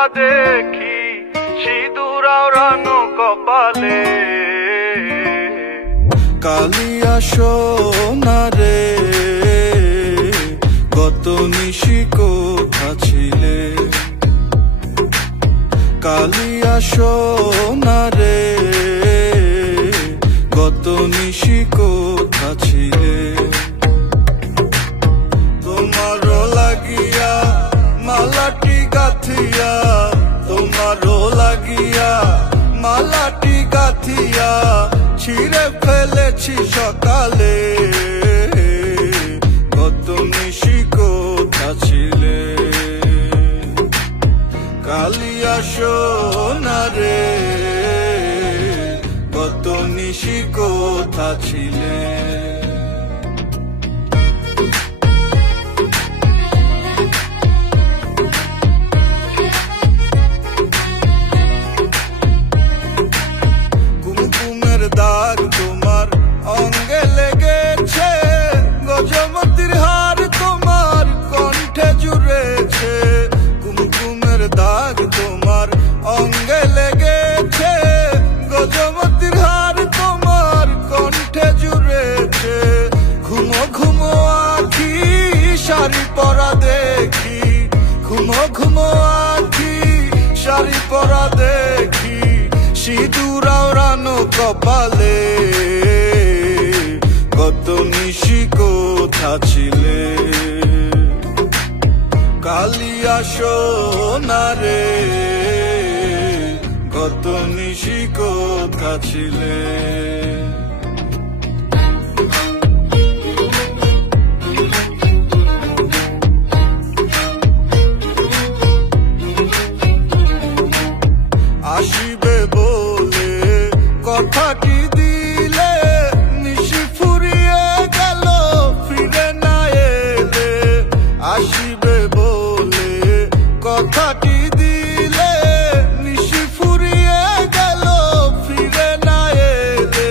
পরা দেখি সিঁদুর আওড়ানো কপালে। কালিয়া সোনা রে কত নিশি কোথা ছিলে, কালিয়া সোনা রে কত নিশি কোথা ছিলে। তোমারও লাগিয়া মালাটি গাথিয়া, তোমারও লাগিয়া মালাটি গাথিয়া ছিঁড়ে ফেলেছি সকালে। কত নিশি কোথা ছিলে, কালিয়া সোনা রে কত নিশি কোথা ছিলে। কুমকুমের দাগ তোমার অঙ্গে লেগেছে, গজমতির হার তোমার কণ্ঠে জুড়েছে। কুমকুমের দাগ তোমার অঙ্গে লেগেছে, গজমতির হার তোমার কণ্ঠে জুড়েছে। ঘুমো ঘুমো আখি শাড়ি পরা দেখি, ঘুমো ঘুমো আখি শাড়ি পরা দেখি সিঁদুর আওড়ানো কপালে। কত নিশি কোথা ছিলে, কালিয়া সোনা রে কত নিশি কোথা ছিলে। আসিবে বলে কথাটি দিলে, নিশি ফুরিয়ে গেল ফিরে না এলে। আসিবে বলে কথাটি দিলে, নিশি ফুরিয়ে গেল ফিরে না এলে।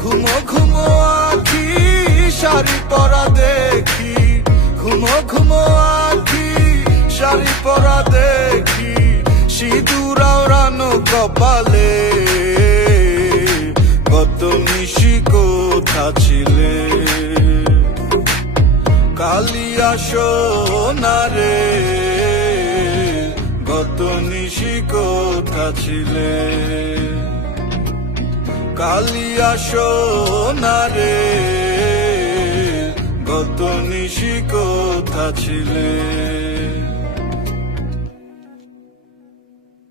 ঘুমো ঘুমো আখি শাড়ি পরা দেখি, ঘুমো ঘুমো আখি শাড়ি পরা দেখি সিঁদুর আওড়ানো কপালে। কত নিশি কোথা ছিলে, কালিয়া সোনা রে কত নিশি কোথা ছিলে। কালিয়া সোনা রে কত নিশি কোথা ছিলে।